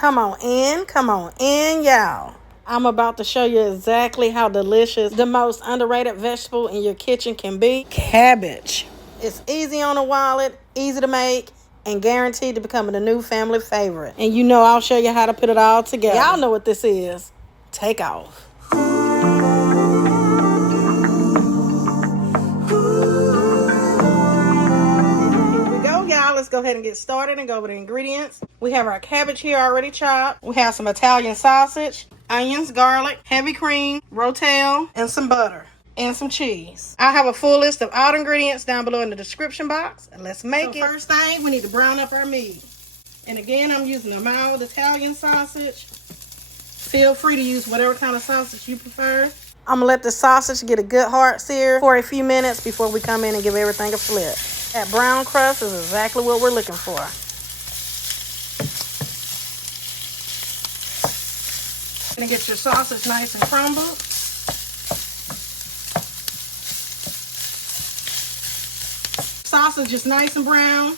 Come on in, y'all. I'm about to show you exactly how delicious the most underrated vegetable in your kitchen can be. Cabbage. It's easy on the wallet, easy to make, and guaranteed to become the new family favorite. And you know I'll show you how to put it all together. Y'all know what this is. Take off. Let's go ahead and get started and go over the ingredients. We have our cabbage here already chopped. We have some Italian sausage, onions, garlic, heavy cream, Rotel, and some butter, and some cheese. I have a full list of all the ingredients down below in the description box, and let's make it. First thing, we need to brown up our meat. And again, I'm using a mild Italian sausage. Feel free to use whatever kind of sausage you prefer. I'm gonna let the sausage get a good hard sear for a few minutes before we come in and give everything a flip. That brown crust is exactly what we're looking for. Gonna get your sausage nice and crumbled. Sausage is nice and brown.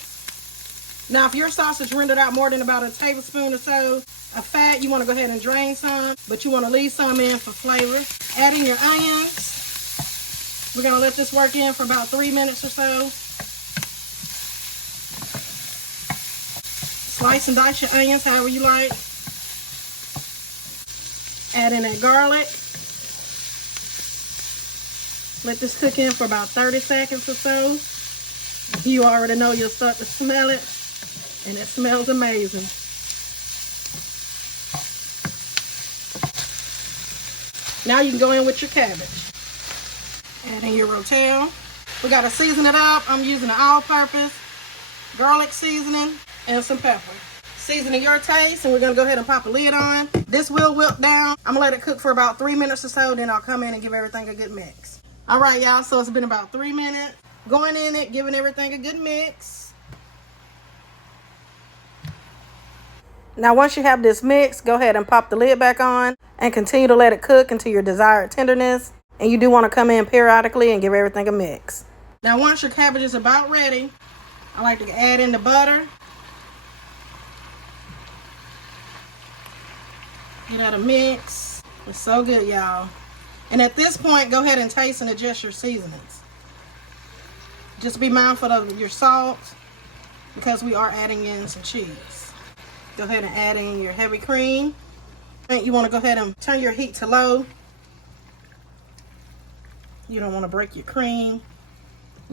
Now, if your sausage rendered out more than about a tablespoon or so of fat, you want to go ahead and drain some, but you want to leave some in for flavor. Add in your onions. We're gonna let this work in for about 3 minutes or so. Slice and dice your onions however you like. Add in that garlic. Let this cook in for about 30 seconds or so. You already know you'll start to smell it, and it smells amazing. Now you can go in with your cabbage. Add in your Rotel. We got to season it up. I'm using an all-purpose garlic seasoning and some pepper. Seasoning your taste, and we're gonna go ahead and pop a lid on. This will wilt down. I'm gonna let it cook for about 3 minutes or so, then I'll come in and give everything a good mix. All right, y'all, so it's been about 3 minutes. Going in it, giving everything a good mix. Now, once you have this mix, go ahead and pop the lid back on and continue to let it cook until your desired tenderness. And you do want to come in periodically and give everything a mix. Now, once your cabbage is about ready, I like to add in the butter. Get out a mix. It's so good, y'all. And at this point, go ahead and taste and adjust your seasonings. Just be mindful of your salt because we are adding in some cheese. Go ahead and add in your heavy cream. You want to go ahead and turn your heat to low. You don't want to break your cream.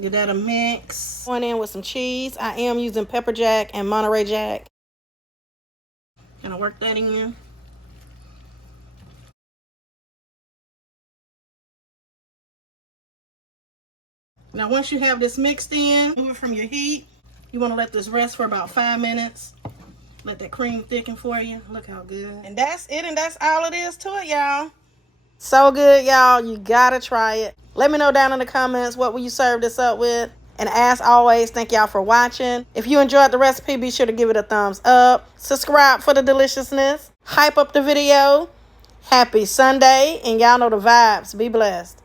Get that a mix. Going in with some cheese. I am using pepper jack and Monterey Jack. Gonna work that in. Now, once you have this mixed in, move it from your heat. You want to let this rest for about 5 minutes. Let that cream thicken for you. Look how good. And that's it, and that's all it is to it, y'all. So good, y'all. You gotta try it. Let me know down in the comments what will you serve this up with. And as always, thank y'all for watching. If you enjoyed the recipe, be sure to give it a thumbs up. Subscribe for the deliciousness. Hype up the video. Happy Sunday, and y'all know the vibes. Be blessed.